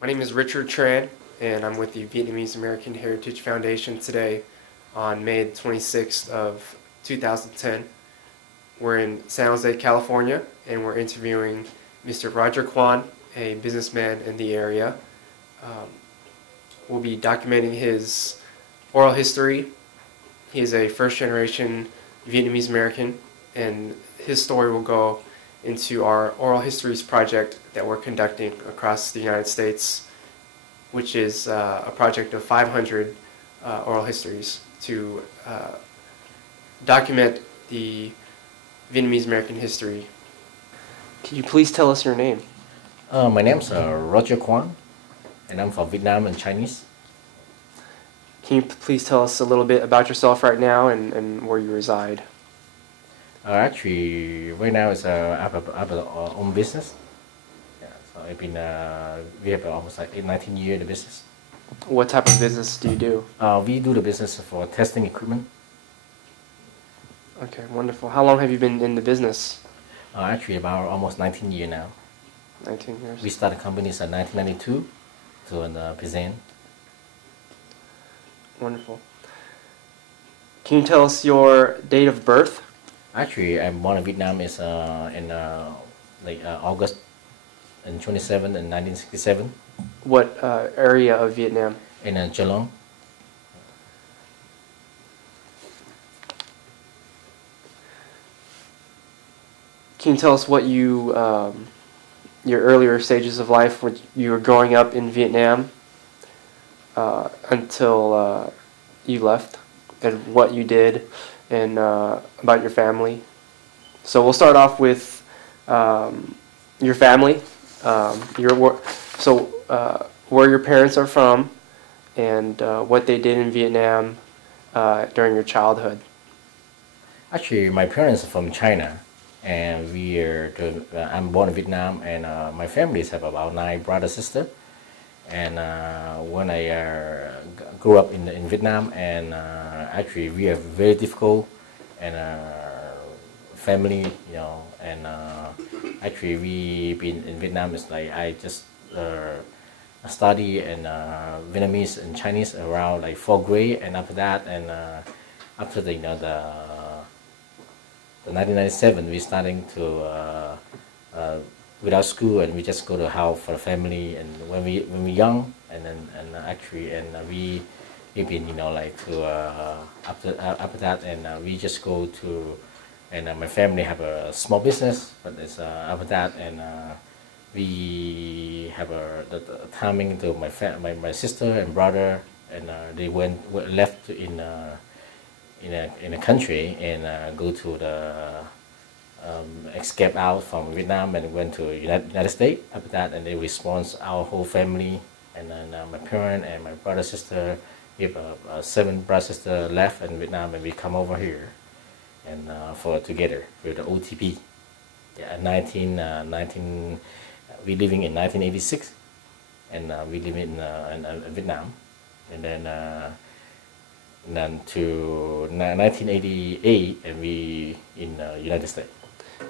My name is Richard Tran, and I'm with the Vietnamese American Heritage Foundation today on May 26th of 2010. We're in San Jose, California, and we're interviewing Mr. Roger Quan, a businessman in the area. We'll be documenting his oral history. He is a first-generation Vietnamese American, and his story will go into our Oral Histories project that we're conducting across the United States, which is a project of 500 oral histories to document the Vietnamese American history. Can you please tell us your name? My name's Roger Quan, and I'm from Vietnam and Chinese. Can you please tell us a little bit about yourself right now and where you reside? Actually, right now I have our own business. Yeah, so we have almost like 19 years in the business. What type of business do you do? We do the business for testing equipment. Okay, wonderful. How long have you been in the business? Actually, about almost 19 years now. 19 years. We started companies in 1992 to present. Wonderful. Can you tell us your date of birth? Actually, I'm born in Vietnam is in August and 27 in 1967. What area of Vietnam? In Cho Lon. Can you tell us what you, your earlier stages of life when you were growing up in Vietnam until you left, and what you did, and about your family? So we'll start off with your family, where your parents are from, and what they did in Vietnam during your childhood. Actually, my parents are from China, and I'm born in Vietnam, and my families have about 9 brothers and sisters. And when I grew up in Vietnam, and actually we are very difficult and family, you know, and actually we been in Vietnam is like I just study in Vietnamese and Chinese around like 4th grade, and after that, and after the 1997 we starting to without school, and we just go to house for the family. And when we young, and we've been after that, and we just go to, and my family have a small business, but it's after that, and we have the timing to my sister and brother, and they left in a country, and go to the escape out from Vietnam and went to United States. After that, and they respond our whole family, and then my parents and my brother sister. We have 7 brothers sister left in Vietnam, and we come over here, and for together with the OTP. Yeah, 19 we living in 1986, and we live in Vietnam, and then to 1988, and we in United States.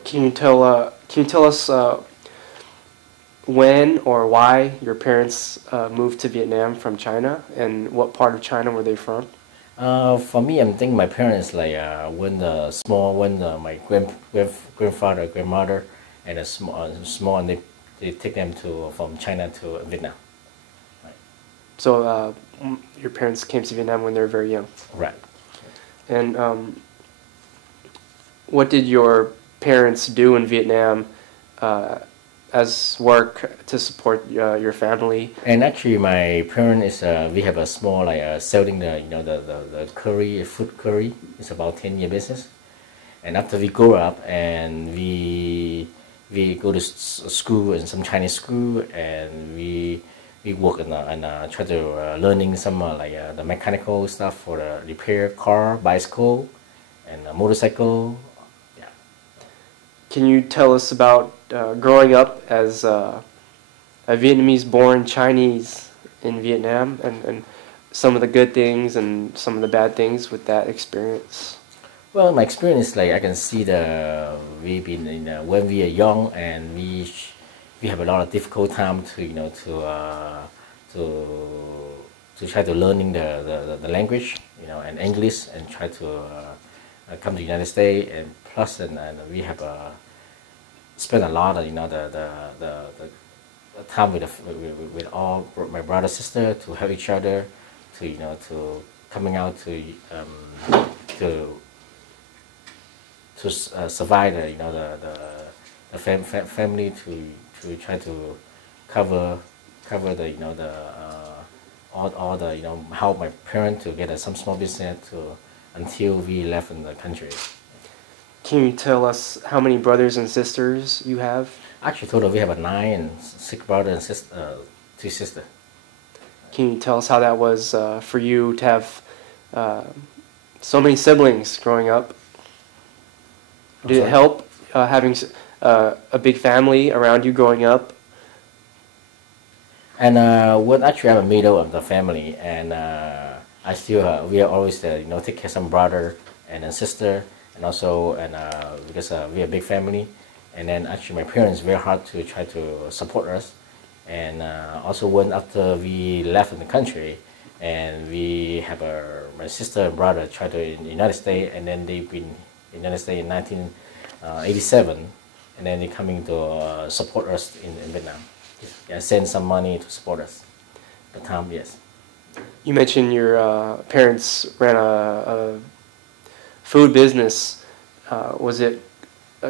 Can you tell us when or why your parents moved to Vietnam from China, and what part of China were they from? For me, I'm thinking my parents like when my grandfather, grandmother, and a small, and they take them from China to Vietnam. Right. So your parents came to Vietnam when they were very young. Right. And what did your parents do in Vietnam as work to support your family? And actually, my parents is we have a small selling the curry, food curry. It's about 10-year business. And after we grow up, and we go to school, and some Chinese school, and we work and try to learning some the mechanical stuff for the repair car, bicycle, and motorcycle. Can you tell us about growing up as a Vietnamese-born Chinese in Vietnam, and some of the good things and some of the bad things with that experience? Well, my experience, like I can see we've been when we are young, and we have a lot of difficult time to to try to learning the language, and English, and try to come to the United States, and plus and we have spent a lot of the time with all my brother sister to help each other to coming out to survive the family, to try to cover the all the help my parents to get some small business until we left in the country. Can you tell us how many brothers and sisters you have? Actually, total we have 9 and 6 brothers and 2 sisters. Can you tell us how that was for you to have so many siblings growing up? Did it help having a big family around you growing up? And we're actually I'm a middle of the family, and I still we are always take care of some brother and a sister, and also because we are a big family, and then actually my parents very hard to try to support us, and also when after we left in the country, and we have my sister and brother try to in the United States, and then they've been in the United States in 1987, and then they coming to support us in Vietnam. Yeah, send some money to support us. The time, yes. You mentioned your parents ran a food business. Was it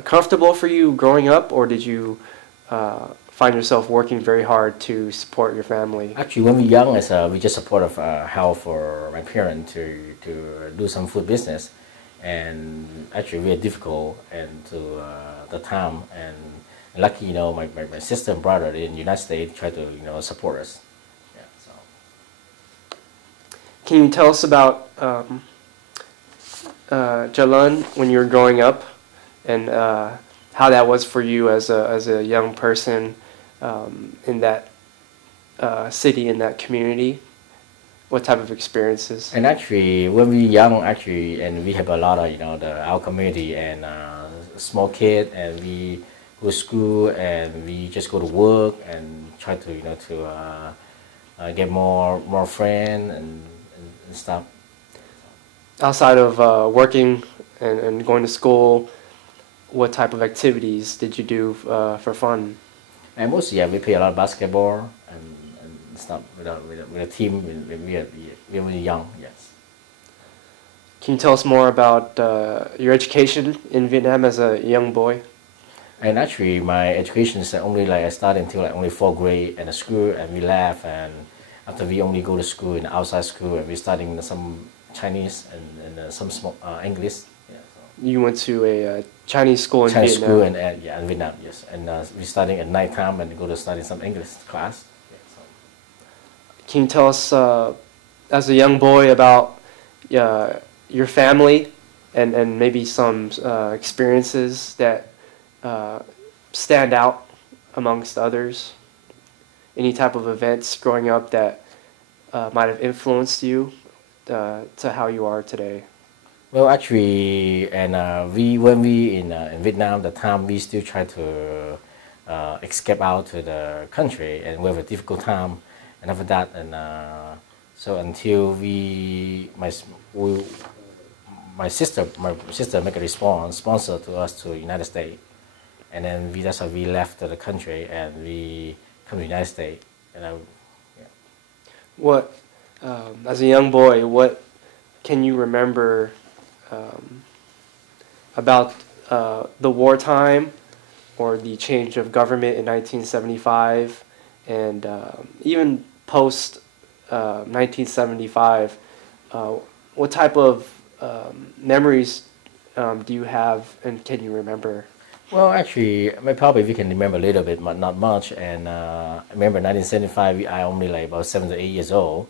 comfortable for you growing up, or did you find yourself working very hard to support your family? Actually, when we were young, we just supported help for my parents to do some food business, and actually very difficult and to the time, and lucky, my sister and brother in the United States try to support us. Yeah, so. Can you tell us about Cho Lon when you were growing up, and how that was for you as a young person in that city, in that community? What type of experiences? And actually, when we were young, and we have a lot of our community and small kid, and we go to school, and we just go to work and try to get more friends and stuff. Outside of working and going to school, what type of activities did you do for fun? And mostly, we play a lot of basketball and stuff with a team when we were really young. Yes. Can you tell us more about your education in Vietnam as a young boy? And actually, my education is only I started until only 4th grade in the school, and we left, and after we only go to school in outside school, and we studying some Chinese and some small English. Yeah, so. You went to a Chinese school in Chinese Vietnam? School in Vietnam, yes. And we studying at night time and go to study some English class. Yeah, so. Can you tell us, as a young boy, about your family and maybe some experiences that stand out amongst others? Any type of events growing up that might have influenced you to how you are today? Well, actually, and when we in Vietnam, the time we still try to escape out to the country, and we have a difficult time, and after that, and so until my sister make a response, sponsor to us to United States, and then that's how we left the country and we come to the United States. And yeah. What, as a young boy, what can you remember about the wartime or the change of government in 1975, and even post 1975? What type of memories do you have, and can you remember? Well, actually, probably we can remember a little bit, but not much. And I remember 1975, I only about 7 to 8 years old,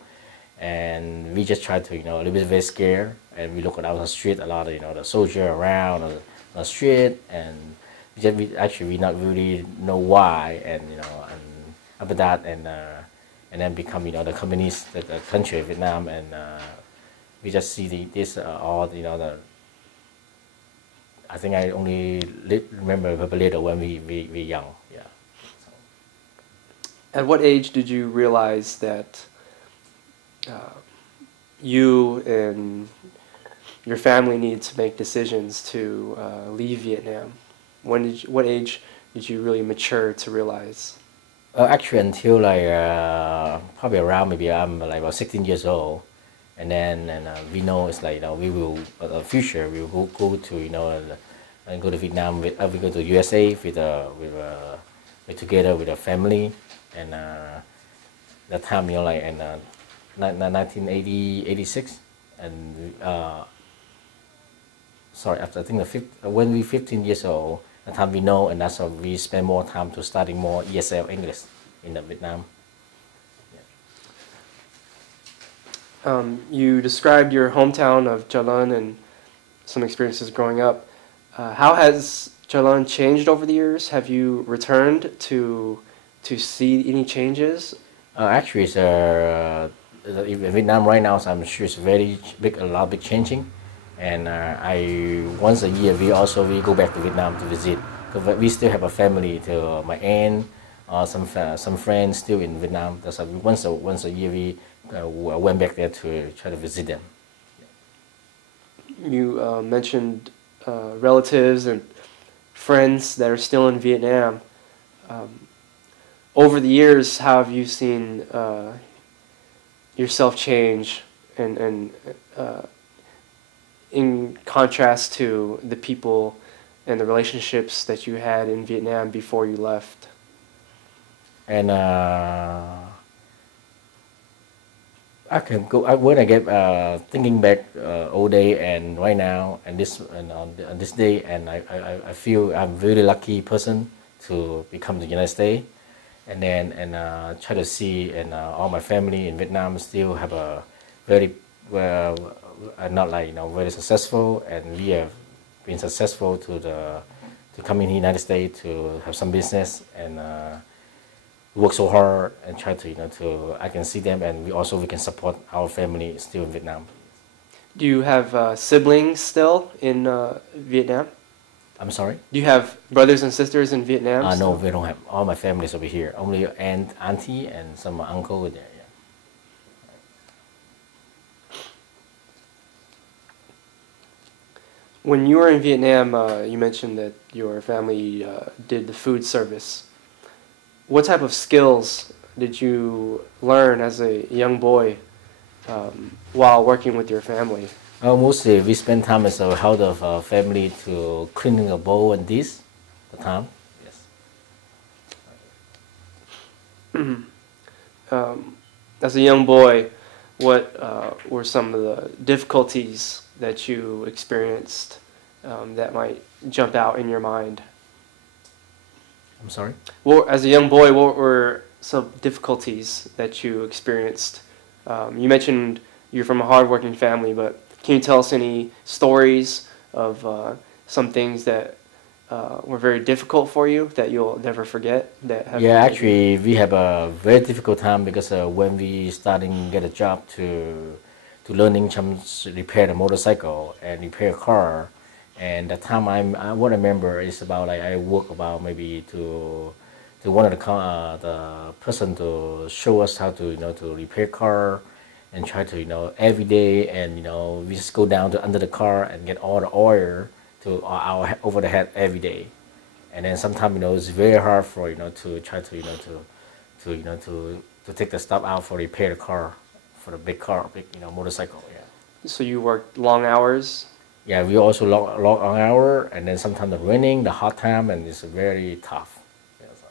and we just tried to, a little bit very scared, and we look at the street, a lot of, the soldier around on the street, and we not really know why, and and after that, and then become, the communist, the country of Vietnam, and we just see this all, I think I only remember a little when we young, yeah. So. At what age did you realize that you and your family needed to make decisions to leave Vietnam? What age did you really mature to realize? Actually, until like probably around maybe I'm like about 16 years old, and then we know it's like we will future we will go to and go to Vietnam with we go to USA with together with a family, and that time like in 1980 86, and sorry, after I think when we 15 years old, the time we know, and that's how we spend more time to studying more ESL English in Vietnam. You described your hometown of Cho Lon and some experiences growing up. How has Cho Lon changed over the years? Have you returned to see any changes? Actually, it's, in Vietnam right now, so I'm sure it's very big, a lot big changing. And I once a year we go back to Vietnam to visit. Because we still have a family, to my aunt, some friends still in Vietnam. That's why once a year we went back there to try to visit them. You mentioned relatives and friends that are still in Vietnam. Over the years, how have you seen yourself change, and in contrast to the people and the relationships that you had in Vietnam before you left? And I can go when I get thinking back all day and right now and on this day, and I feel I'm really lucky person to become the United States, and then try to see, and all my family in Vietnam still have a very not like very successful, and we have been successful to come in the United States to have some business, and work so hard and try to I can see them, and we can support our family still in Vietnam. Do you have siblings still in Vietnam? I'm sorry? Do you have brothers and sisters in Vietnam? No, we don't have. All my family is over here. Only auntie and some uncle over there. Yeah. When you were in Vietnam, you mentioned that your family did the food service. What type of skills did you learn as a young boy while working with your family? Mostly we spend time as a help of family to cleaning a bowl and dish. The time, yes. As a young boy, what were some of the difficulties that you experienced that might jump out in your mind? I'm sorry? Well, as a young boy, what were some difficulties that you experienced? You mentioned you're from a hardworking family, but can you tell us any stories of some things that were very difficult for you that you'll never forget? Actually, we have a very difficult time because when we starting get a job to learning some repair the motorcycle and repair a car, and the time I what I remember is about like I work about maybe to one of the person to show us how to to repair car, and try to every day, and we just go down to under the car and get all the oil to our over the head every day, and then sometimes it's very hard for to try to to take the stuff out for repair the car, for the big motorcycle. Yeah. So you worked long hours? Yeah, we also long hour, and then sometimes the raining, the hot time, and it's very tough. Yeah, so.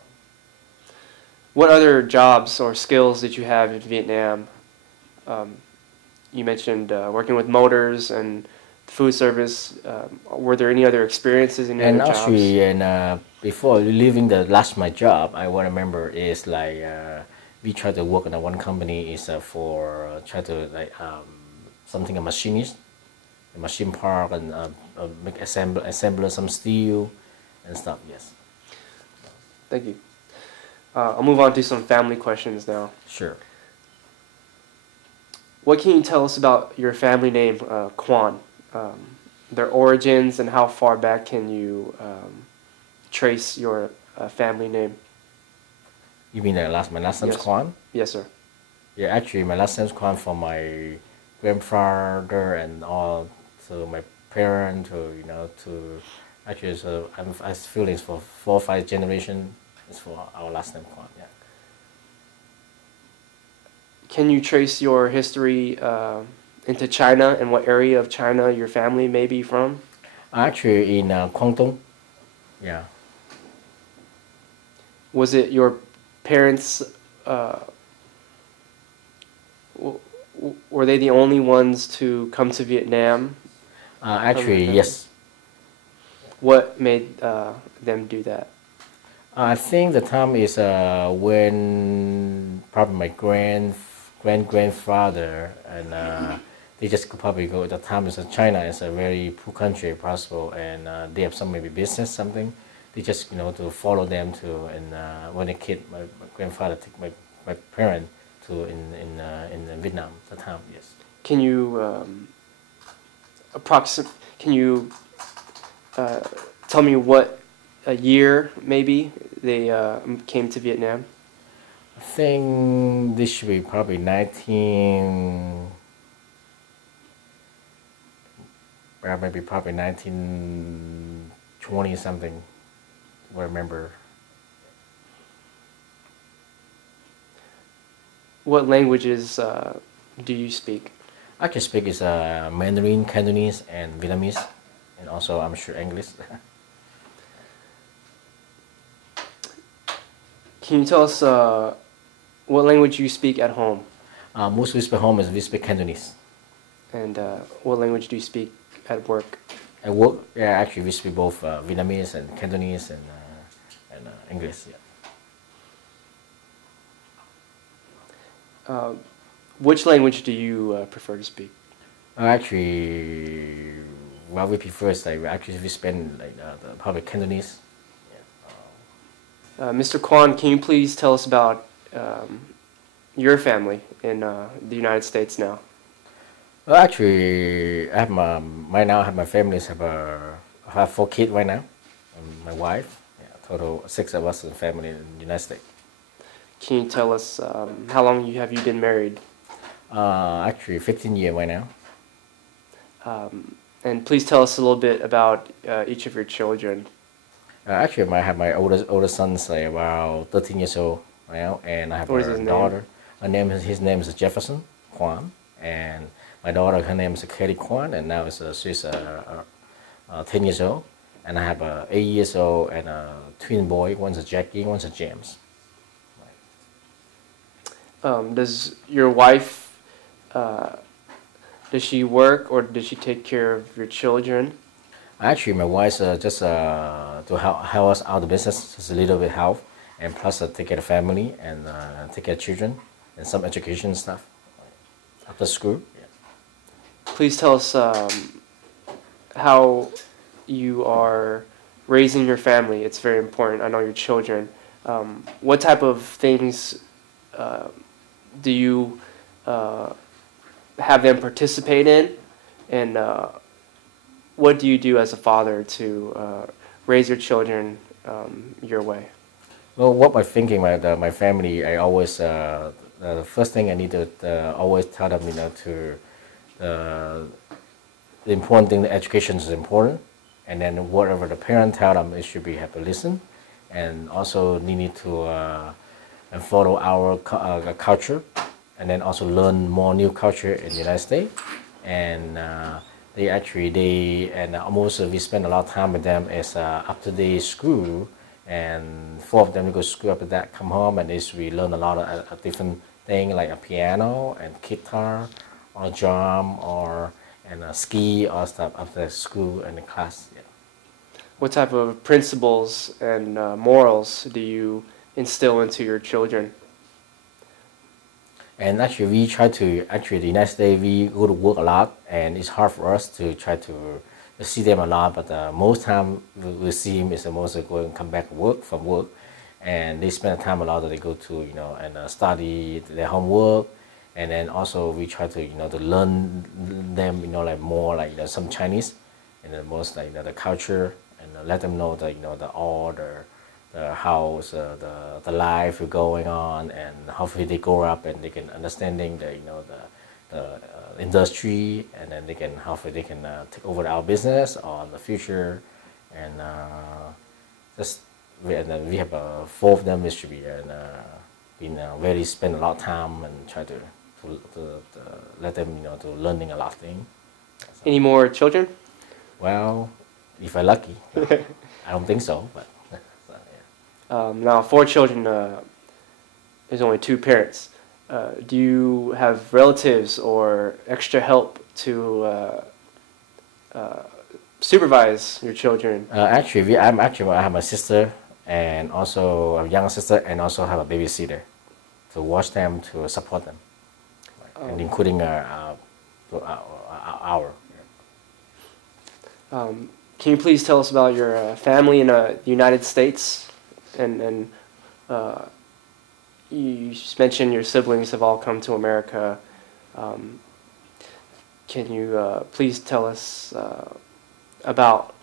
What other jobs or skills did you have in Vietnam? You mentioned working with motors and food service. Were there any other experiences in your other jobs? And before leaving my job, I what I remember is like we try to work in one company is for try to like something a machinist, a machine part, and make assemble some steel and stuff. Yes. Thank you. I'll move on to some family questions now. Sure. What can you tell us about your family name, Quan? Their origins, and how far back can you trace your family name? You mean my last name's Yes. Quan? Yes, sir. Yeah, actually, my last name's Quan from my grandfather and all to my parent to actually so I feel it's for 4 or 5 generations. It's for our last name Quan. Yeah. Can you trace your history into China and what area of China your family may be from? Actually, in Guangdong. Yeah. Was it your parents? Uh, were they the only ones to come to Vietnam? Actually, yes. What made them do that? I think the time is when probably my grandfather and they just could probably go. The time is China is a very poor country, possible, and they have some maybe business something. They just to follow them to and when a kid, my grandfather took my parent to in Vietnam. The time, yes. Can you Can you tell me what a year maybe they came to Vietnam? I think this should be probably 1920 something. I remember. What languages do you speak? I can speak is Mandarin, Cantonese, and Vietnamese, and also I'm sure English. Can you tell us what language you speak at home? Most we speak home is we speak Cantonese. And what language do you speak at work? At work, yeah, actually we speak both Vietnamese and Cantonese and English. Yeah. Which language do you prefer to speak? Actually, what we prefer is like actually we spend like the public Cantonese. Mr. Quan, can you please tell us about your family in the United States now? Well, actually, right now I have my family. I have 4 kids right now. My wife, total 6 of us in the family in the United States. Can you tell us how long have you been married? Actually, 15 years right now. And please tell us a little bit about each of your children. Actually, I have my oldest son's like about 13 years old now, and I have What is a his daughter. His name is Jefferson Quan, and my daughter, her name is Kelly Quan, and now she's 10 years old, and I have a 8 years old and a twin boy. One's a Jackie, one's a James. Does your wife does she work or does she take care of your children? Actually, my wife's just to help us out the business, just a little bit help, and plus take care of the family and take care of children and some education stuff after school. Yeah. Please tell us how you are raising your family. It's very important. I know your children. What type of things do you have them participate in, and what do you do as a father to raise your children your way? Well, what I'm thinking about my family, I always the first thing I need to always tell them, the important thing, the education is important, and then whatever the parent tell them, it should be have to listen, and also they need to and follow our culture, and then also learn more new culture in the United States, and almost we spend a lot of time with them as after they school, and 4 of them to go to school. After that, come home and we learn a lot of different things like a piano and guitar, or drum, and ski or stuff after school and the class. Yeah. What type of principles and morals do you instill into your children? And actually, we try to, the United States, we go to work a lot, and it's hard for us to try to see them a lot, but most time we see them is mostly going and come back from work, and they spend time a lot that they go to, and study their homework, and then also we try to, to learn them, like more like some Chinese, and then most like the culture, and let them know that, all the the house, the life going on, and hopefully they grow up and they can understanding the the industry, and then they can hopefully they can take over our business or the future, and just and then we have four of them distributor, and been very spend a lot of time and try to let them to learning a lot of things. Any more children? Well, if I'm lucky, I don't think so, but so, yeah. Now, four children, there's only two parents. Do you have relatives or extra help to supervise your children? Actually, I have a sister and also a younger sister, and also have a babysitter to watch them, to support them, right? And including our. Can you please tell us about your family in the United States? And you just mentioned your siblings have all come to America. Can you please tell us about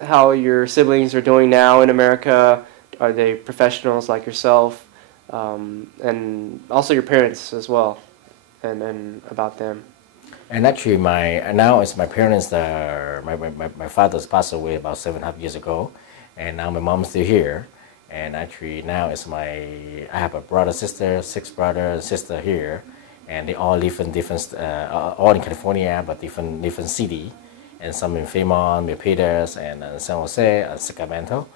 how your siblings are doing now in America? Are they professionals like yourself? And also your parents as well, and about them. And actually, now it's my parents. My father's passed away about 7.5 years ago, and now my mom's still here. And actually, now I have a brother, sister, 6 brothers and sister here, and they all live in different, all in California, but different city, and some in Fremont, Milpitas, and San Jose, and Sacramento.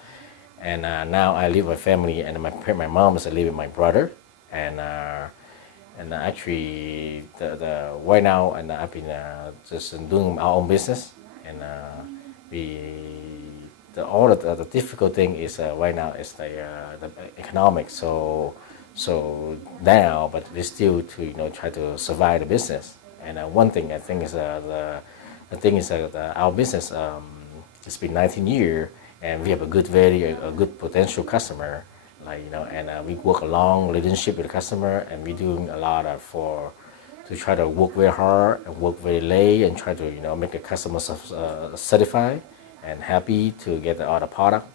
And now I live with family, and my mom is living with my brother, and actually right now, and I've been just doing our own business, and all the difficult thing is right now is the economics. So now, but we still to try to survive the business. And one thing I think is our business. It's been 19 years, and we have a good potential customer. And we work a long relationship with the customer, and we're doing a lot to try to work very hard and work very late, and try to make the customer satisfied and happy to get the other product,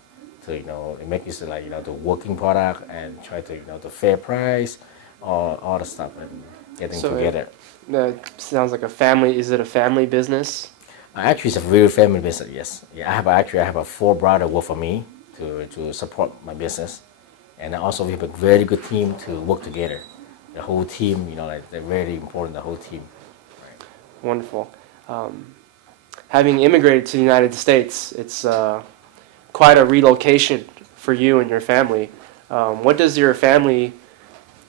to make it the working product, and try to the fair price, all the stuff, and getting together. That sounds like a family. Is it a family business? Actually, it's a very family business. Yes. Yeah, I have 4 brothers work for me to support my business. And also we have a very good team to work together. The whole team, they're very important, the whole team. Right. Wonderful. Having immigrated to the United States, it's quite a relocation for you and your family. What does your family,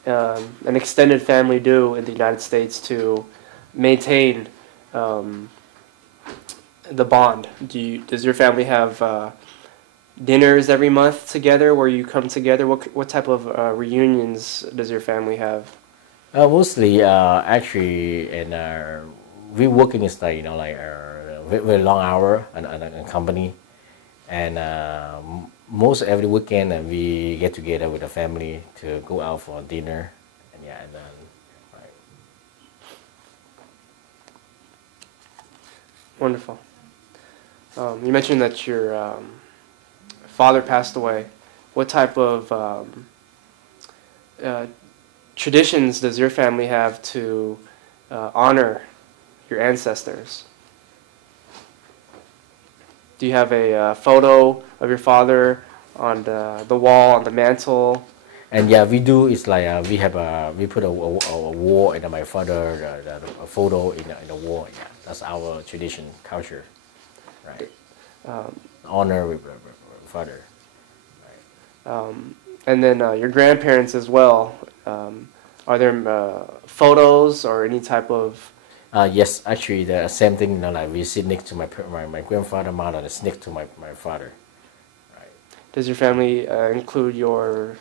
an extended family, do in the United States to maintain the bond? Does your family have dinners every month together where you come together? What type of reunions does your family have? Mostly, actually, and we working is very long hour in a company, and most every weekend we get together with the family to go out for dinner, and right. Wonderful. You mentioned that your father passed away. What type of traditions does your family have to honor your ancestors? Do you have a photo of your father on the wall, on the mantle? And yeah, we do. It's we put a wall in my father, a photo in the wall. Yeah, that's our tradition, culture, right? Honor with father. Right. And then your grandparents as well. Are there photos or any type of? Yes, actually, the same thing. We sit next to my grandfather, mother, and next to my father. Right. Does your family include your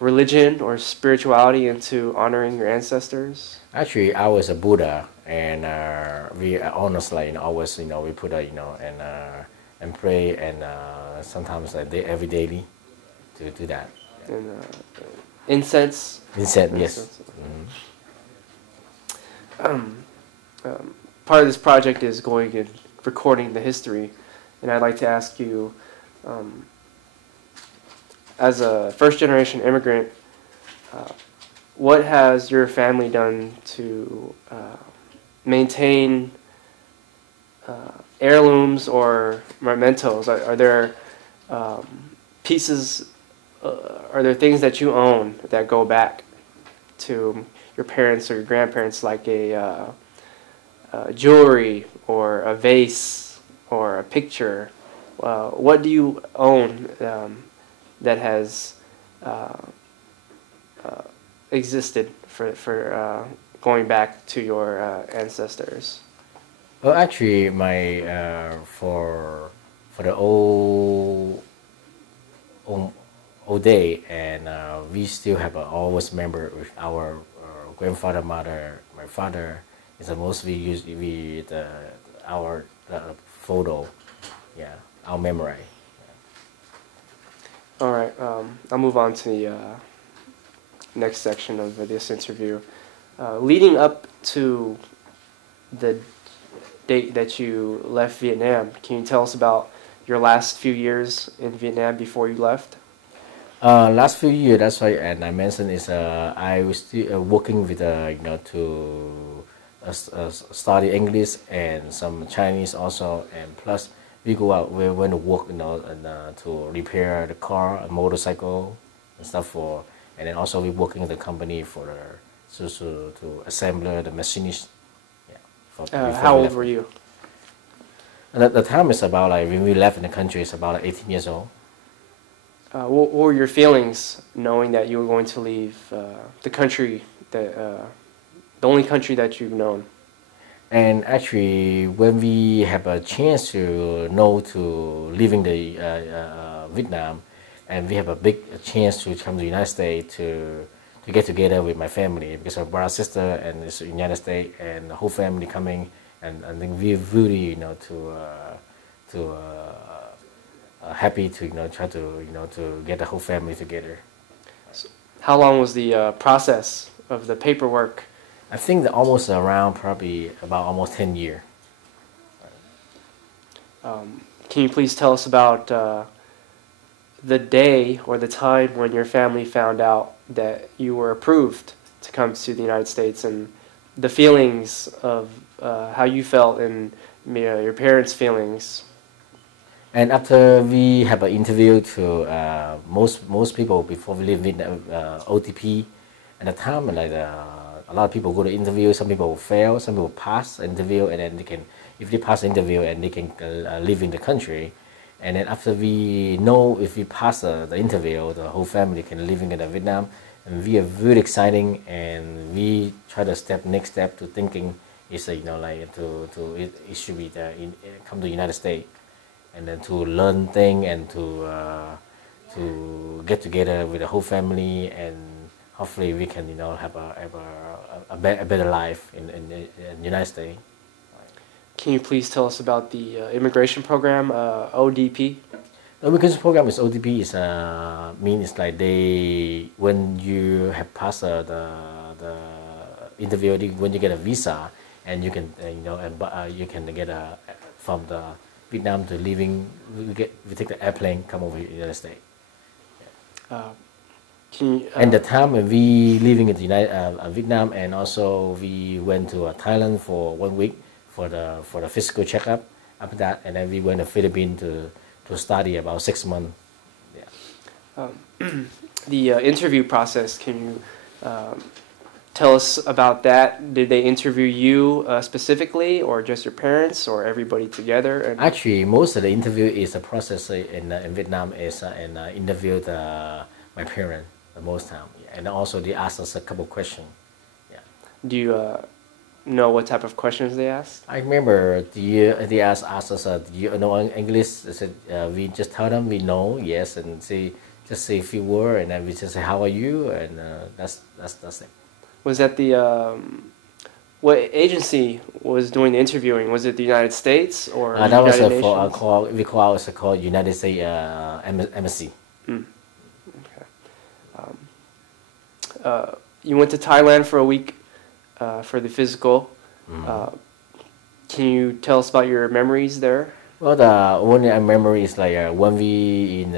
religion or spirituality into honoring your ancestors? Actually, I was a Buddha, and we honestly, always, we put and pray, and sometimes every daily to do that. Yeah. And incense. Incense, yes. Part of this project is going and recording the history, and I'd like to ask you As a first-generation immigrant, what has your family done to maintain heirlooms or mementos? Are there pieces, are there things that you own that go back to your parents or your grandparents, like a jewelry or a vase or a picture? What do you own that has existed for going back to your ancestors? Well, actually, my for the old day, and we still have always remember with our grandfather, mother, my father. Is the most we use our photo, yeah, our memory. All right, I'll move on to the next section of this interview. Leading up to the date that you left Vietnam, can you tell us about your last few years in Vietnam before you left? Last few years, that's why, and I mentioned is I was still working with to study English and some Chinese also, and plus we go out, we went to work, and to repair the car, a motorcycle, and stuff for, and then also we working in the company for to assemble the machinist. Yeah. How old were you? And at the time is about like when we left in the country, it's about like 18 years old. What were your feelings knowing that you were going to leave the country, the only country that you've known? And actually, when we have a chance to live in the Vietnam, and we have a big chance to come to the United States to get together with my family, because our brother, sister, and it's the United States, and the whole family coming, and I think we really happy to try to to get the whole family together. So how long was the process of the paperwork? I think that almost around probably about almost 10 years. Can you please tell us about the day or the time when your family found out that you were approved to come to the United States, and the feelings of how you felt and your parents' feelings? And after we have an interview to most people before we leave Vietnam, OTP, at the time like a lot of people go to interview. Some people fail, some people pass the interview, and then they can, if they pass the interview, and they can live in the country. And then after we know if we pass the interview, the whole family can live in Vietnam. And we are very exciting, and we try to next step to thinking is it should be come to the United States, and then to learn things, and to get together with the whole family, and hopefully we can have a better life in the United States. Can you please tell us about the immigration program, ODP? The immigration program is ODP is means like when you have passed the interview, when you get a visa, and you can you can get from the Vietnam to living, we take the airplane, come over to the United States. And the time when we living in the Vietnam, and also we went to Thailand for 1 week for the physical checkup. After that, and then we went to Philippines to study about 6 months. Yeah. The interview process, can you tell us about that? Did they interview you specifically, or just your parents, or everybody together? And actually, most of the interview is the process in Vietnam is interview my parents the most time, and also they ask us a couple of questions. Yeah. Do you know what type of questions they asked? I remember they asked us, do you know English? They said we just tell them we know, yes, and just say a few words, and then we just say how are you, and that's it. Was that the what agency was doing the interviewing? Was it the United States or that United was Nations? we call it called United States Embassy. Okay. You went to Thailand for a week for the physical. Mm-hmm. Can you tell us about your memories there? Well, the only I remember is like when we in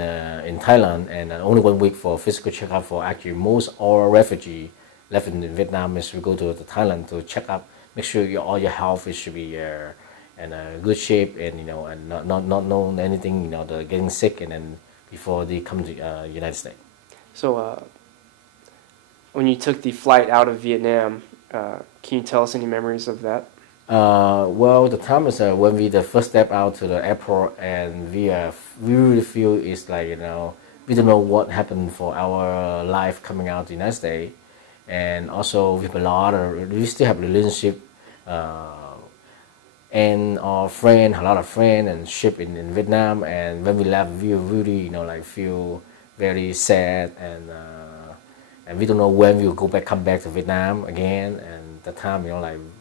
Thailand and only 1 week for physical checkup for actually most all refugee left in Vietnam is we go to the Thailand to check up, make sure all your health is should be in good shape and and not know anything the getting sick and then before they come to United States. So, when you took the flight out of Vietnam, can you tell us any memories of that? Well, the time is when we the first step out to the airport, and we really feel it's like we don't know what happened for our life coming out to the United States, and also we still have relationship, and our friend a lot of friend and ship in Vietnam, and when we left, we really feel very sad and we don't know when we will come back to Vietnam again. And the time,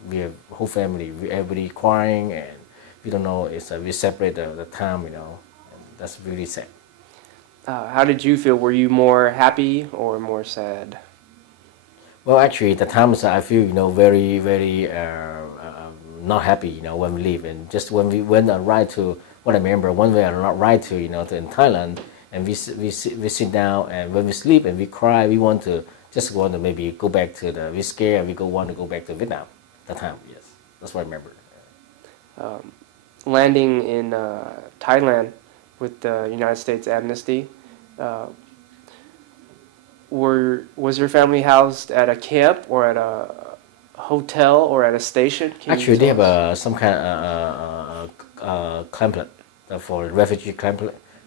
we have whole family, everybody crying, and we don't know. We separate the time, and that's really sad. How did you feel? Were you more happy or more sad? Well, actually, the times I feel, very, very not happy, when we leave, and just when we went on ride to what I remember, one way on ride to, to in Thailand. And we sit down, and when we sleep and we cry, we want to maybe go back to we're scared and want to go back to Vietnam. That time, yes, that's what I remember. Landing in Thailand with the United States Amnesty, was your family housed at a camp or at a hotel or at a station? Actually, they have some kind of camp for refugee camp.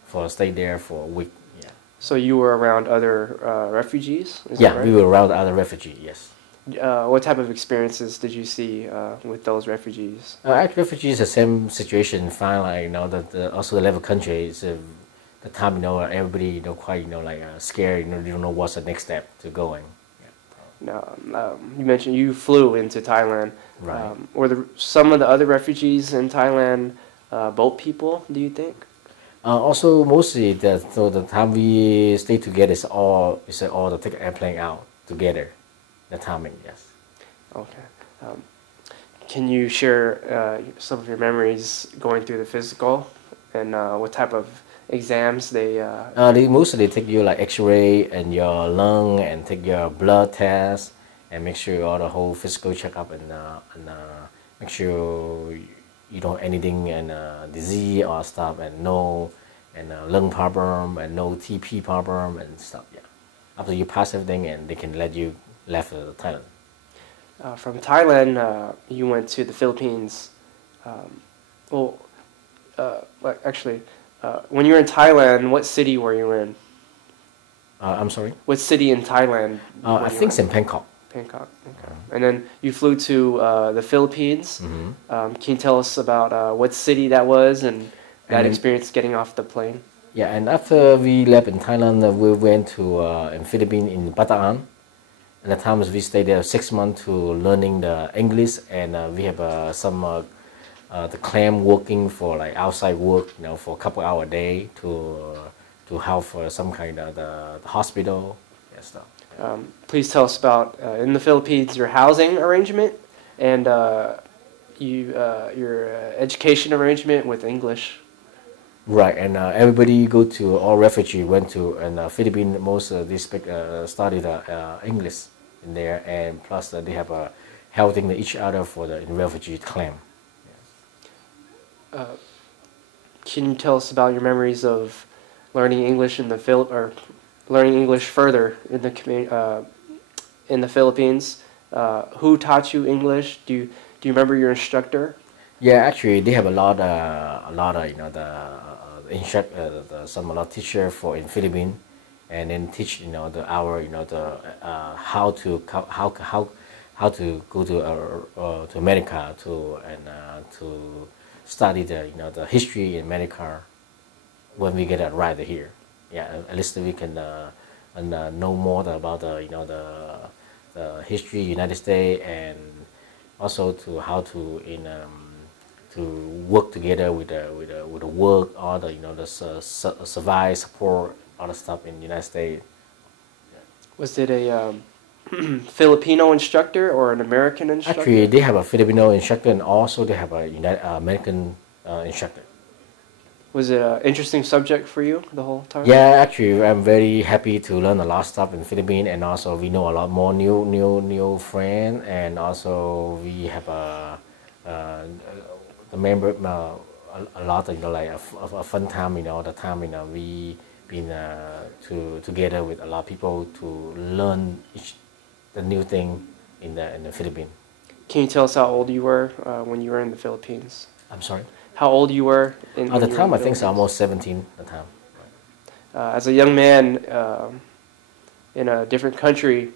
For stay there for a week. Yeah. So you were around other refugees? Is Yeah, that right? we were around other refugees. Yes. What type of experiences did you see with those refugees? Actually, refugees the same situation. Finally, that also the level country is the time everybody quite scared. They don't know what's the next step to going. Yeah. Now, you mentioned you flew into Thailand. Right. Were some of the other refugees in Thailand boat people? Do you think? Also, mostly the time we stay together is all to take airplane out together. The timing, yes. Okay. Can you share some of your memories going through the physical and what type of exams they? They mostly take you like X-ray and your lung and take your blood test and make sure all the whole physical checkup and make sure you don't have anything and disease or stuff and no lung problem and no TP problem and stuff. Yeah, after you pass everything and they can let you left Thailand. From Thailand, you went to the Philippines. Actually, when you were in Thailand, what city were you in? I'm sorry. What city in Thailand? I think it's in Bangkok. Bangkok. Okay. And then you flew to the Philippines. Mm-hmm. Can you tell us about what city that was and that experience getting off the plane? Yeah, and after we left in Thailand, we went to in Philippines in Bataan. And the times we stayed there 6 months to learning the English, and we have some the clam working for like outside work, for a couple hour a day to help for some kind of the hospital and stuff. Please tell us about in the Philippines your housing arrangement and your education arrangement with English. Right, and everybody go to all refugee went to and Philippines most they speak studied English in there, and plus they have helping each other for the refugee camp. Can you tell us about your memories of learning English in the or learning English further in the Philippines? Who taught you English? Do you remember your instructor? Yeah, actually, they have a lot some a lot teacher for in Philippines, and then teach how to go to America to study the history in America when we get arrived here. Yeah, at least we can know more about the history United States, and also to how to to work together with the work, all the survive support, all the stuff in the United States. Yeah. Was it a Filipino instructor or an American instructor? Actually, they have a Filipino instructor, and also they have a American instructor. Was it an interesting subject for you the whole time? Yeah, actually, I'm very happy to learn a lot of stuff in Philippines, and also we know a lot more new friends, and also we have the member a lot like a fun time. The time we been together with a lot of people to learn the new thing in the Philippines. Can you tell us how old you were when you were in the Philippines? I'm sorry. How old you were in At the when you were in time, I think it's Philippines? almost 17 at the time. As a young man in a different country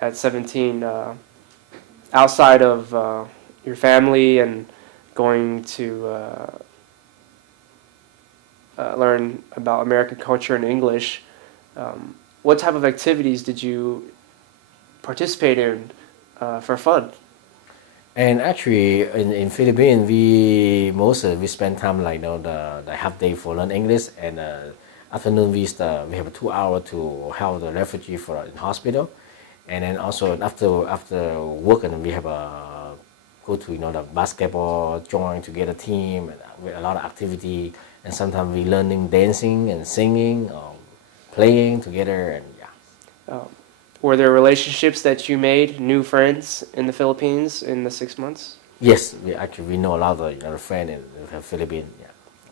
at 17, outside of your family and going to learn about American culture and English, what type of activities did you participate in for fun? And actually, in Philippines, we spend time like the half day for learn English, and afternoon we have a 2 hour to help the refugee for in hospital, and then also after working we have go to the basketball, join together team, and with a lot of activity, and sometimes we learning dancing and singing, playing together, and yeah. Were there relationships that you made, new friends in the Philippines in the 6 months? Yes, we know a lot of friends in the Philippines.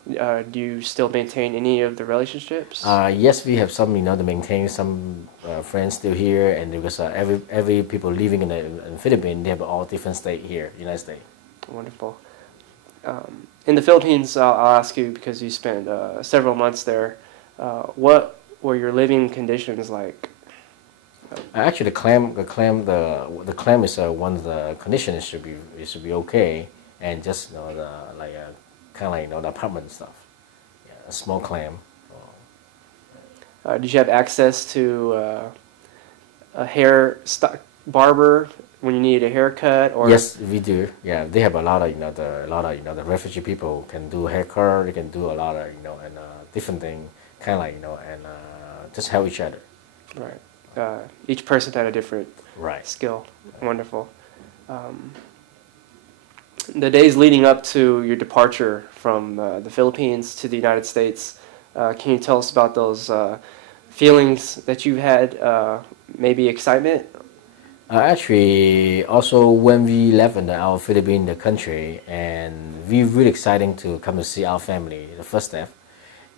Yeah. Do you still maintain any of the relationships? Yes, we have some, to maintain some friends still here, and because every people living in the Philippines, they have all different state here, United States. Wonderful. In the Philippines, I'll ask you because you spent several months there. What were your living conditions like? Actually, the clam is one of the conditions should be okay, and just the like kind of like the apartment stuff. Yeah, a small clam. Did you have access to a barber when you needed a haircut? Or Yes, we do. Yeah, they have a lot of the refugee people can do haircut. They can do a lot of and different thing, kind of like and just help each other. Right. Each person had a different skill. Wonderful. The days leading up to your departure from the Philippines to the United States, can you tell us about those feelings that you had? Maybe excitement? Actually, also when we left our Philippines, the country, and we really exciting to come to see our family, the first step.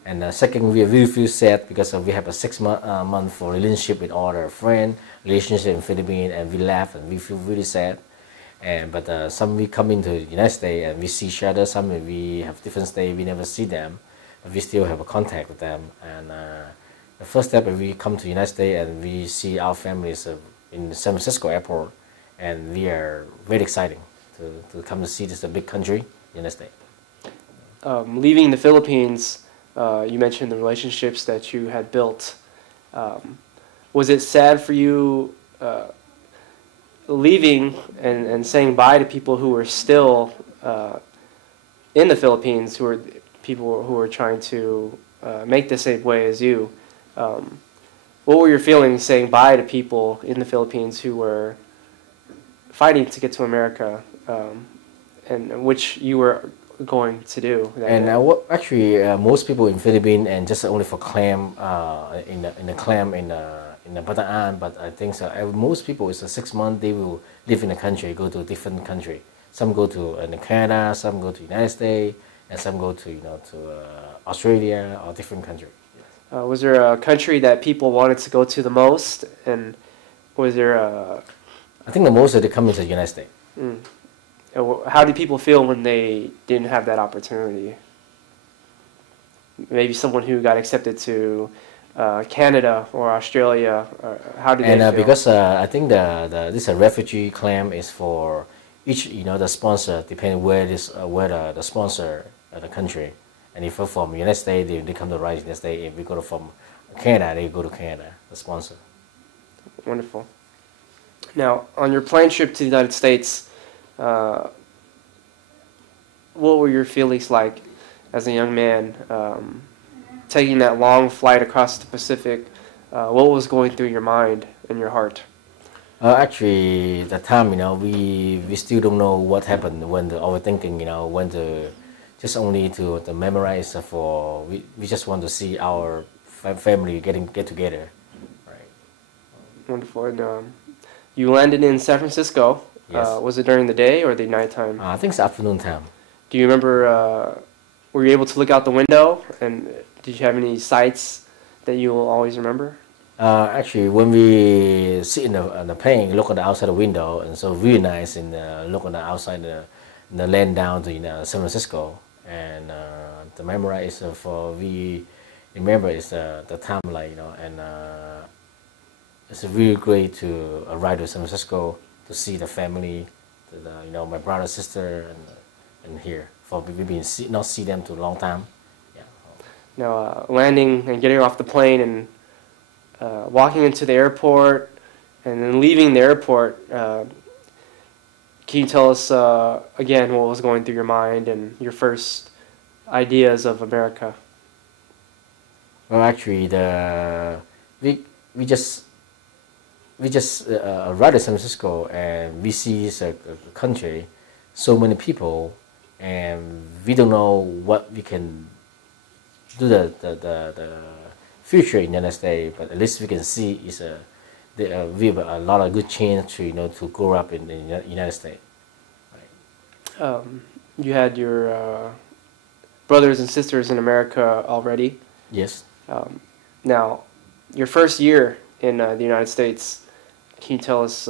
And second, we really feel sad because we have a 6 month for relationship with all our friends, relationship in Philippines, and we left, and we feel really sad. But some we come into the United States and we see each other. Some we have different states, we never see them, but we still have a contact with them. And the first step, we come to the United States and we see our families in San Francisco airport, and we are very excited to come to see this big country, United States. Leaving the Philippines, you mentioned the relationships that you had built. Was it sad for you leaving and saying bye to people who were still in the Philippines, who were people who were trying to make the same way as you? What were your feelings saying bye to people in the Philippines who were fighting to get to America, and which you were going to do? And actually, most people in Philippines, and just only for clam in the Bataan, but I think so. Most people is 6 months they will live in the country, go to a different country. Some go to Canada, some go to United States, and some go to to Australia or different country. Was there a country that people wanted to go to the most, and was there a? I think the most of they come into the United States. How did people feel when they didn't have that opportunity? Maybe someone who got accepted to Canada or Australia. How did they feel? Because I think this refugee claim is for each the sponsor, depending where the sponsor the country. And if we're from United States, they come to the United States. If we go from Canada, they go to Canada, the sponsor. Wonderful. Now, on your plane trip to the United States, what were your feelings like as a young man taking that long flight across the Pacific? What was going through your mind and your heart? Actually, the time we still don't know what happened when our thinking when just only to memorize for we just want to see our family get together, right? Wonderful. And you landed in San Francisco. Yes. Was it during the day or the nighttime? I think it's afternoon time. Do you remember, were you able to look out the window? And did you have any sights that you will always remember? Actually, when we sit in the plane, look at the outside the window, and so really nice, and look on the outside the land down to San Francisco, and the memory is for we remember is the time and it's really great to arrive to San Francisco to see the family, my brother, sister, and here for we've been not see them to a long time. Yeah. Now, landing and getting off the plane and walking into the airport and then leaving the airport, can you tell us again what was going through your mind and your first ideas of America? Well, actually, we just arrived in San Francisco, and we see a country, so many people, and we don't know what we can do the future in the United States, but at least we can see we have a lot of good chance to grow up in the United States. Right. You had your brothers and sisters in America already. Yes. Now, your first year in the United States, can you tell us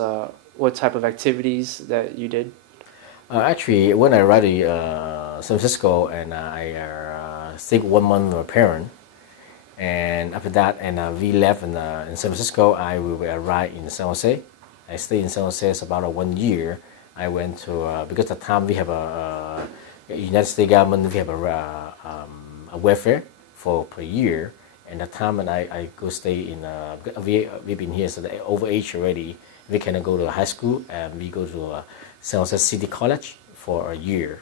what type of activities that you did? Actually, when I arrived in San Francisco, and I stayed 1 month with my parents, and after that, we left in San Francisco. I will arrive in San Jose. I stayed in San Jose for about 1 year. I went to because at the time we have a United States government. We have a welfare for per year. And the time when I go stay in, we've been here, so they're over age already. We cannot go to high school, and we go to San Jose City College for a year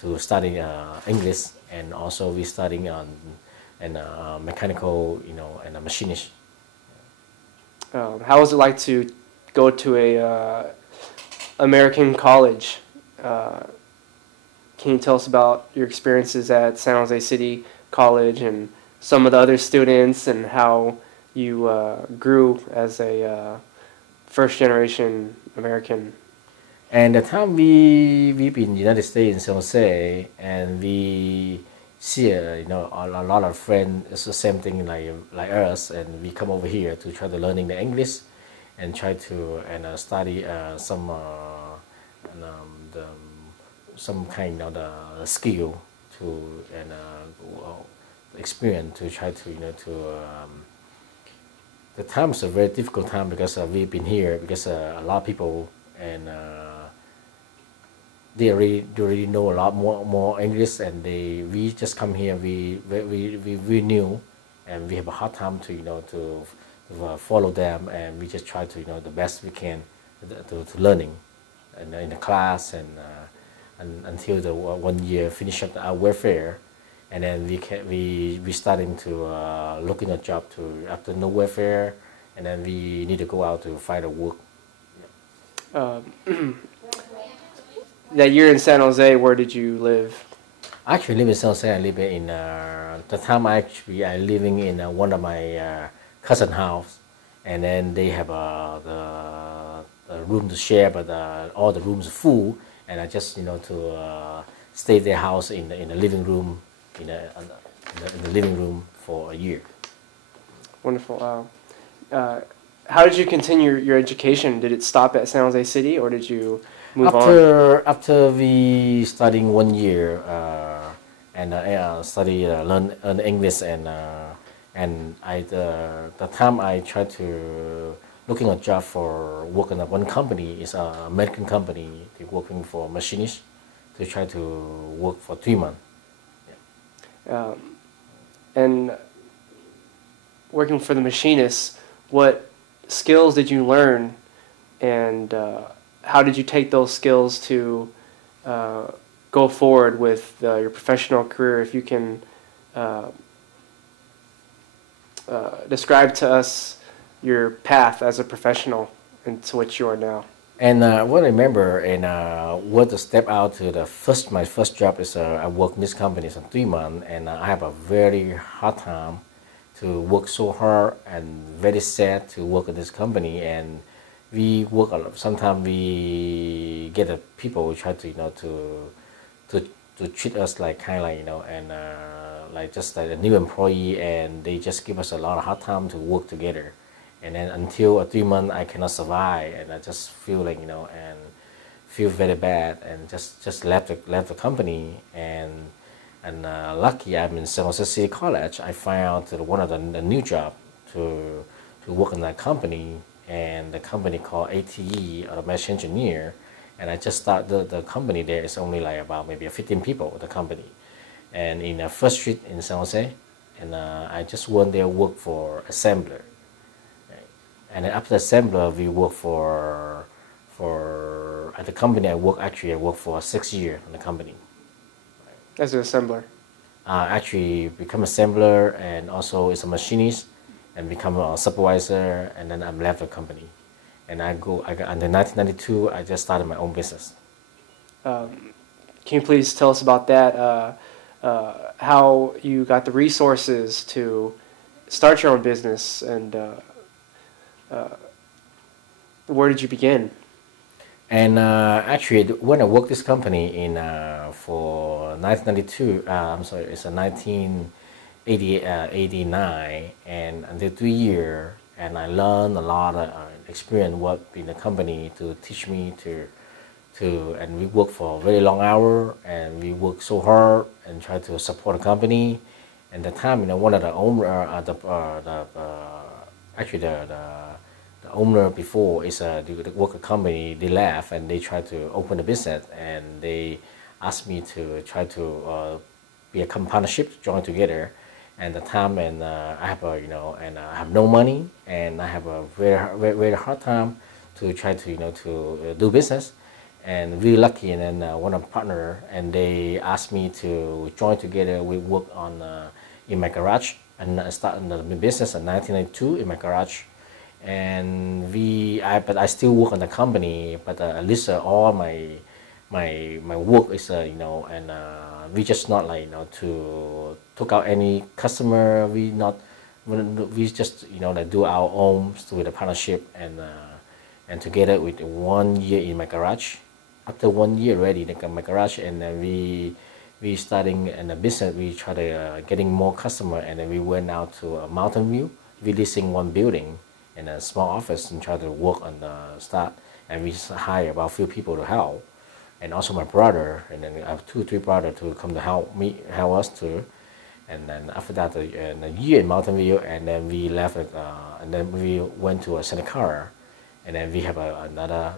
to study English, and also we studying on mechanical, and a machinist. How was it like to go to a American college? Can you tell us about your experiences at San Jose City College and some of the other students, and how you grew as a first-generation American? And the time we've been in the United States in San Jose, and we see a lot of friends. It's the same thing like us, and we come over here to try to learning the English, and try to study some kind of the skill to experience to try to the time is a very difficult time because we've been here because a lot of people and they already know a lot more English, and we just come here we new, and we have a hard time to follow them, and we just try to the best we can to learning and in the class, and until the 1 year finish up our welfare. And then we starting to looking a job to after no welfare, and then we need to go out to find a work. That year in San Jose, where did you live? I actually live in San Jose. I live in the time I living in one of my cousin house, and then they have the room to share, but all the rooms are full, and I just to stay their house in the living room. In the living room for a year. Wonderful. How did you continue your education? Did it stop at San Jose City, or did you move on? After we studying 1 year and study learn English, and the time I tried to looking a job for working at one company is an American company. They working for machinist to try to work for 3 months. And working for the machinist, what skills did you learn, and how did you take those skills to go forward with your professional career? If you can describe to us your path as a professional into which you are now. And what I remember, and what to step out to my first job is I worked in this company for 3 months, and I have a very hard time to work so hard and very sad to work at this company. And we work a lot. Sometimes we get the people who try to to to treat us like kind of like and like just like a new employee, and they just give us a lot of hard time to work together. And then until a 3 month, I cannot survive, and I just feel like and feel very bad, and just left the company. And lucky I'm in San Jose City College. I found one of the new job to work in that company, and the company called ATE, Automation Engineer. And I just started the company there. It's only like about maybe 15 people, the company, and in First Street in San Jose. And I just went there work for assembler. And then after assembler, we work for at the company I work for 6 years in the company. As an assembler. Actually become assembler, and also is a machinist, and become a supervisor, and then I'm left the company. And in 1992, I just started my own business. Can you please tell us about that? How you got the resources to start your own business, and where did you begin? And actually, when I worked this company in for 1992, I'm sorry, it's a 1989, and until 3 years, and I learned a lot of experience what in the company to teach me and we work for a very long hour, and we work so hard and try to support the company. And the time, one of the owner, the owner before is the worker company. They left and they tried to open a business, and they asked me to try to be a partnership, join together. And the time, and I have and I have no money, and I have a very hard time to try to to do business. And really lucky, and then one of the partner, and they asked me to join together. We work on in my garage, and I started the business in 1992 in my garage. And but I still work on the company, but at least all my work is and we just not like to took out any customer. We just like do our own with a partnership, and together with 1 year in my garage. After 1 year already in my garage, and then we starting in the business. We try to getting more customer, and then we went out to Mountain View. We leasing one building in a small office and try to work on the start, and we hire about a few people to help, and also my brother, and then I have 2 or 3 brothers to come to help us too. And then after that, a year in Mountain View, and then we left, and then we went to Santa Clara, and then we have another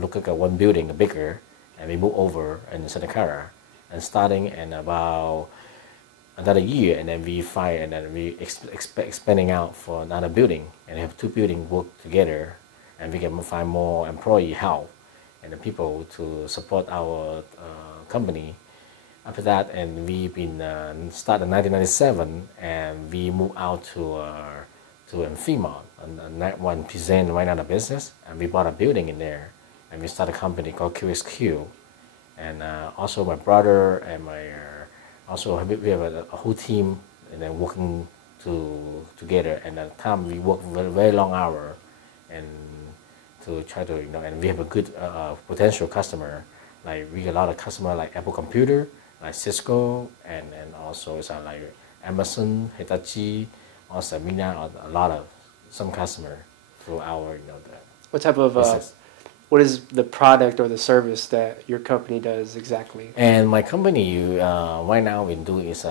look at one building bigger, and we moved over in Santa Clara, and starting in about another year, and then we expanding out for another building, and we have 2 buildings work together, and we can find more employee help and the people to support our company. After that, and we've been started in 1997, and we moved out to Fremont, and that one present right now the business, and we bought a building in there, and we started a company called QXQ, and also my brother and also we have a whole team, and then working together. And at the time we work very long hour, and to try to and we have a good potential customer. Like we get a lot of customer like Apple Computer, like Cisco, and also it's like Amazon, Hitachi, also Mina, a lot of some customer through our What type of what is the product or the service that your company does exactly? And my company right now we do is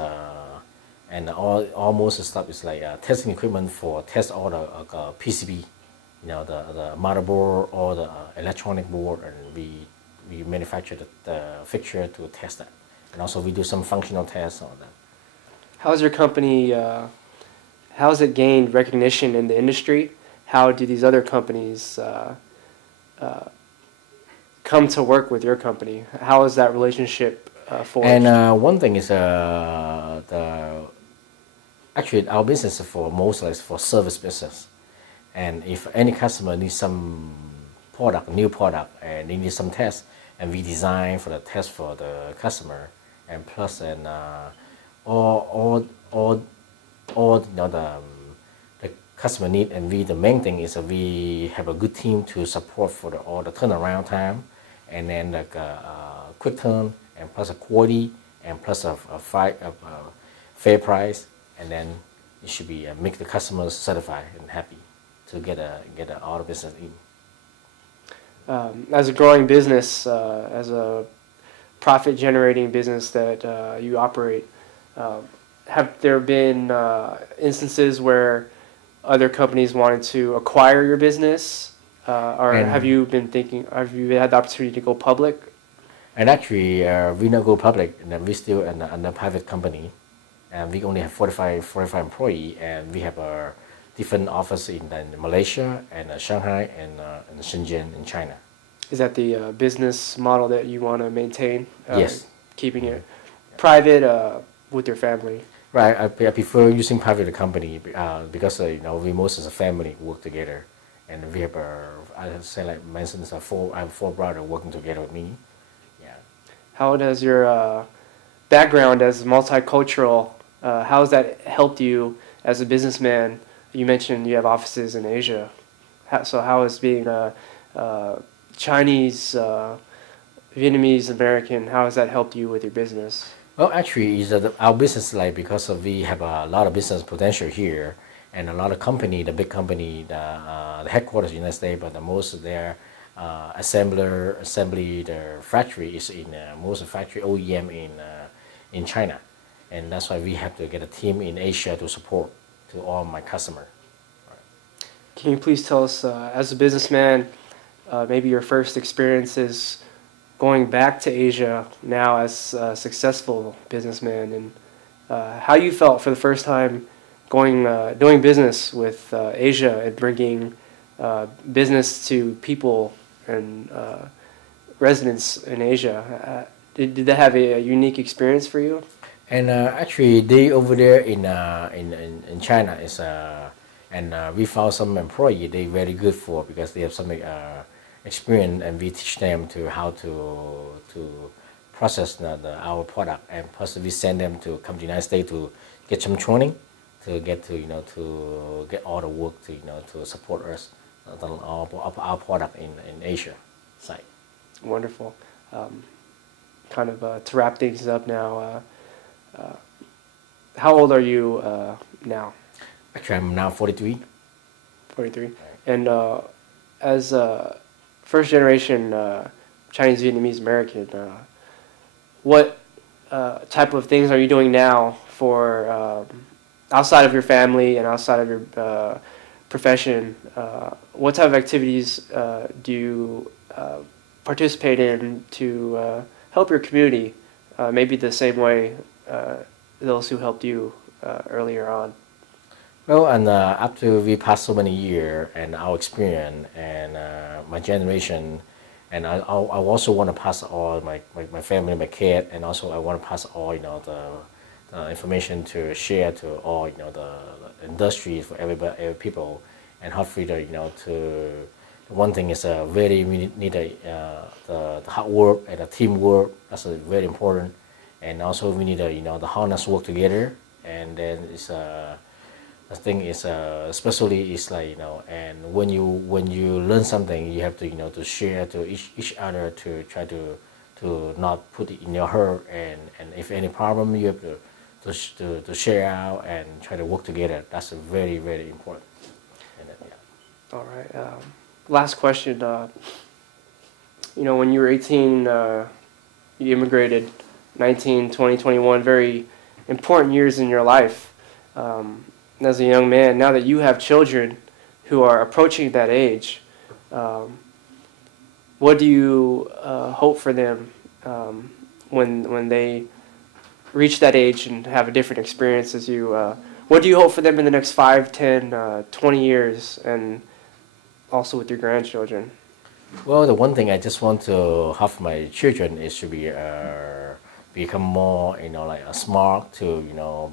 and almost stuff is like testing equipment for test all the PCB, the motherboard or the electronic board, and we manufacture the fixture to test that, and also we do some functional tests on that. How's your company? How has it gained recognition in the industry? How do these other companies come to work with your company? How is that relationship forged? And one thing is actually our business is for mostly for service business, and if any customer needs some product, new product, and they need some tests, and we design for the test for the customer, and plus and all the customer need, and the main thing is that we have a good team to support for all the turnaround time, and then like quick turn, and plus a quality, and plus a fair price, and then it should be make the customers satisfied and happy to get all the business in. As a growing business, as a profit-generating business that you operate, have there been instances where other companies wanted to acquire your business, or have you had the opportunity to go public? And actually, we not go public, and we still in a private company, and we only have 45 employees, and we have a different office in Malaysia and Shanghai and Shenzhen in China. Is that the business model that you want to maintain? Yes. Keeping it private with your family? Right. I prefer using private company because we most as a family work together, and we have I say like mentioned I have 4 brothers working together with me. Yeah. How does your background as multicultural? How has that helped you as a businessman? You mentioned you have offices in Asia. So how is being a Chinese, Vietnamese American, how has that helped you with your business? Well, actually, our business because we have a lot of business potential here, and a lot of company, the big company, the headquarters in the United States, but most of their assembly, their factory is in most of factory OEM in China, and that's why we have to get a team in Asia to support to all my customers. Right. Can you please tell us, as a businessman, maybe your first experiences going back to Asia now as a successful businessman, and how you felt for the first time doing business with Asia and bringing business to people and residents in Asia. Did that have a unique experience for you? And actually, they over there in China is and we found some employee they very good for because they have some experience, and we teach them to how to process our product, and plus we send them to come to the United States to get some training to get to get all the work to support us on our product in Asia side. Wonderful. To wrap things up now, how old are you now? Actually, I'm now 43. 43. Right. And as a first generation Chinese Vietnamese American, what type of things are you doing now for outside of your family and outside of your profession? What type of activities do you participate in to help your community, maybe the same way those who helped you earlier on? Well, and after we passed so many years and our experience and my generation, and I also want to pass all my family, my kid, and also I want to pass all the information to share to all the industry for every people, and hopefully to one thing is very we need the hard work and the teamwork. That's very important, and also we need the harness work together, and then it's the thing is especially is like and when you learn something you have to to share to each other to try to not put it in your heart, and if any problem you have to share out and try to work together. That's very, very important. And All right. Last question. When you were 18, you immigrated. 19, 20, 21, very important years in your life. As a young man, now that you have children who are approaching that age, what do you hope for them when they reach that age and have a different experience as you? What do you hope for them in the next 5, 10, 20 years, and also with your grandchildren? Well, the one thing I just want to have my children is to be become more smart, to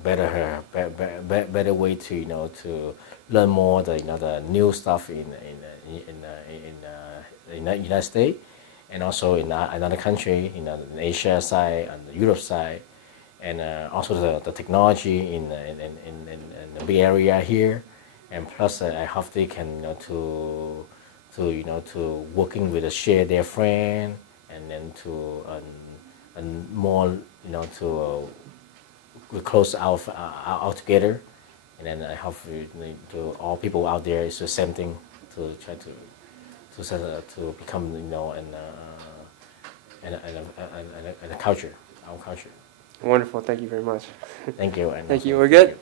better way to learn more the new stuff in United States, and also in another country, in Asia side and the Europe side, and also the technology in the Bay Area here, and plus I hope they can to working with share their friend, and then to and more to we close out together, and then I hope to all people out there is the same thing, to try to become and a culture, our culture. Wonderful. Thank you very much. Thank you. And thank you. We're good.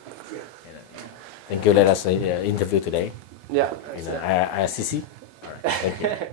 Thank you. Let us interview today. Yeah. In IRCC. All right. Thank you.